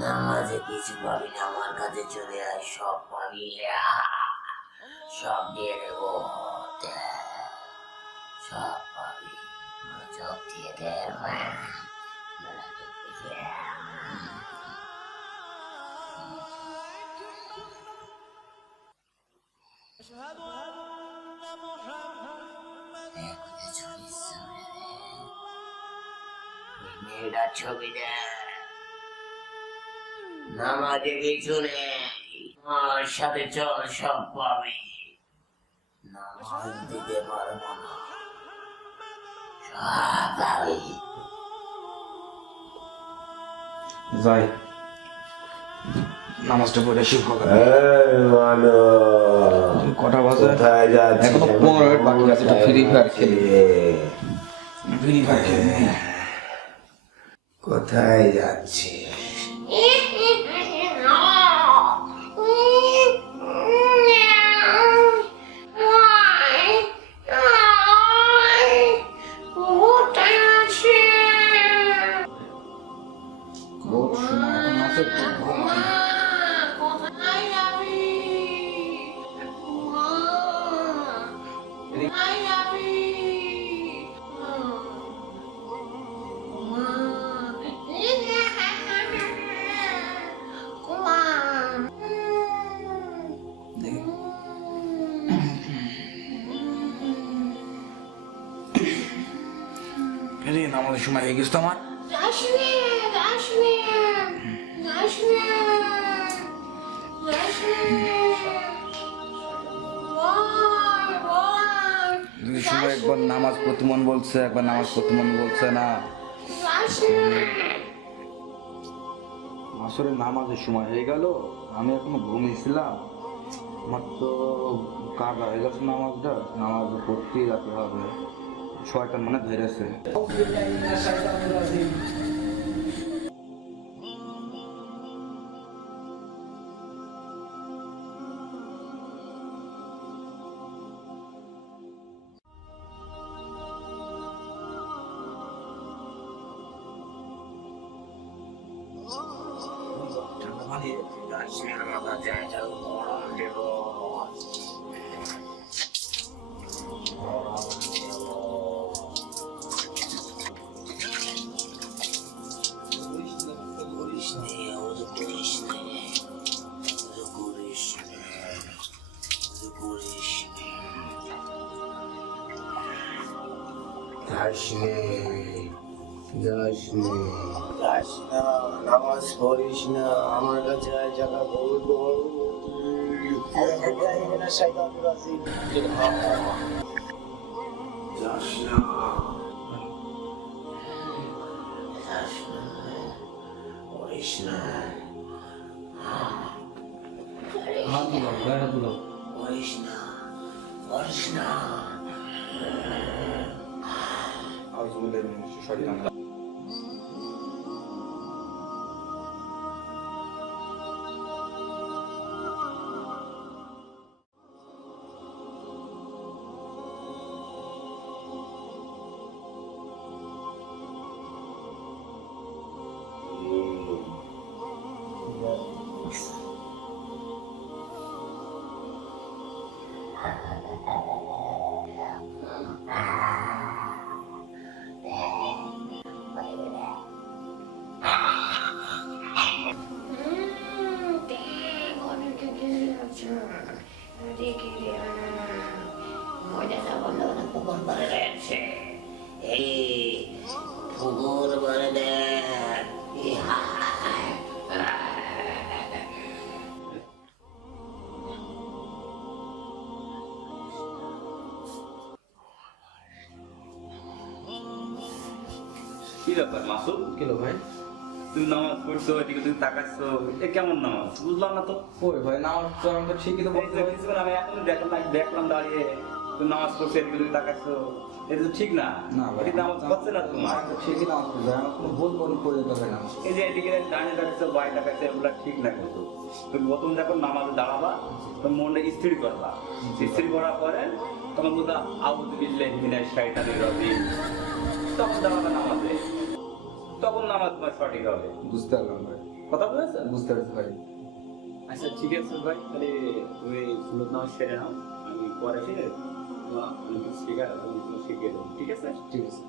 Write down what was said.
নামাজে কিছু পাবি না, আমার কাছে চলে আয়, সব পাবি, সব দিয়ে দেবো, সব পাবি, সব দিয়ে দেব। মেয়েটার ছবি দেয়, নামাজে কিছু নেই, আমার সাথে চল, সব পাবি। নামাজ দিতে পারবো না, সব পাবি। যাই নামাজটা পড়ে শুরু হবে। কটা বাজে? এখনো 15 মিনিট বাকি আছে, একটু ফ্রি ফায়ার খেলি। কোথায় যাচ্ছে? নামাজের সময় হয়ে গেছে তো আমার। একবার নামাজ পড়তে মন বলছে, একবার নামাজ পড়তে মন বলছে না। আসলে নামাজের সময় হয়ে গেল, আমি এখনো ঘুমিয়েছিলাম। আমার তো কাজা হয়ে গেছে নামাজটা, নামাজ পড়তেই রাখতে হবে। শয়তান মানে ধরেছে। নামাজ পড়িস না, আমার কাছে জায়গা বলবো। যাস না, পড়িস না, পড়িস না, পড়িস না। কি ব্যাপার মাসুদ? কেলো ভাই, তুমি নামাজ পড়ছো, এদিকে তুমি তাকাচ্ছো, এ কেমন নামাজ? বুঝলাম না তো। ওই ভাই নামাজ তো আমি তো ঠিকই তো বলতে কিছু আমি এখন দেখলাম দাঁড়িয়ে তুমি নামাজ পড়ছো, এদিকে তুমি তাকাচ্ছো, এটা তো ঠিক না। না ভাই, এটা নামাজ পড়ছে না তোমার। ঠিকই নামাজ পড়ছে, আমার কোনো ভুল করে দেবে না। এই যে এদিকে ডানে তাকাচ্ছো, বাই তাকাচ্ছো, এগুলো ঠিক না। কিন্তু তুমি প্রথম যখন নামাজে দাঁড়াবা, তোমার মনটা স্থির করবা। স্থির করার পরে তখন বলবা আউযু বিল্লাহি মিনাশ শাইতানির রাজিম, তখন দাঁড়াবে নামাজে। তখন নামাজ তোমার সঠিক হবে। বুঝতে পারলাম ভাই, কথা বলেছো? বুঝতে পারছি ভাই। আচ্ছা ঠিক আছে ভাই, তাহলে তুমি সুন্নত নামাজ সেরে নাও, আমি পরে এসে শিখে দেবো, ঠিক আছে? ঠিক আছে।